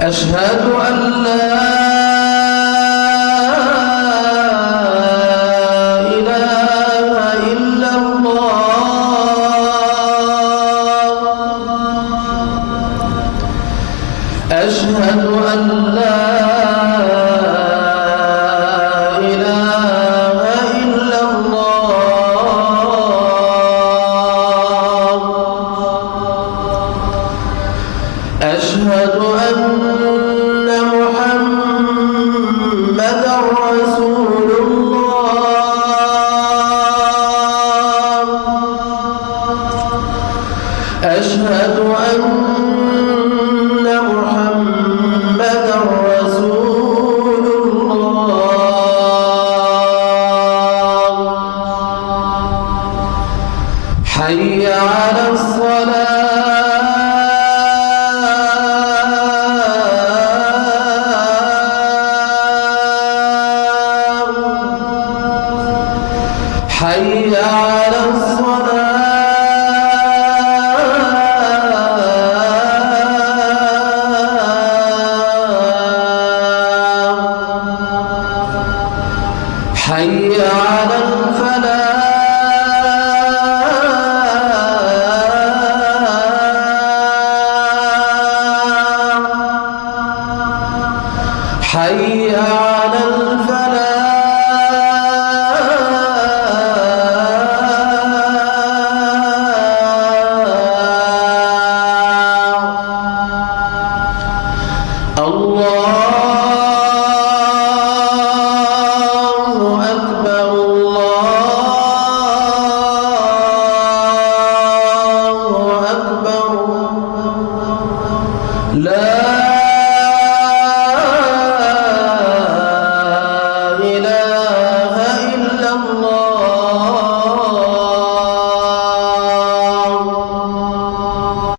أشهد أن لا إله إلا الله أشهد أن لا إله إلا الله أشهد أن محمدًا رسول الله أشهد أن محمدًا رسول الله حي على حي على الصلاة حي على الفلاح حي على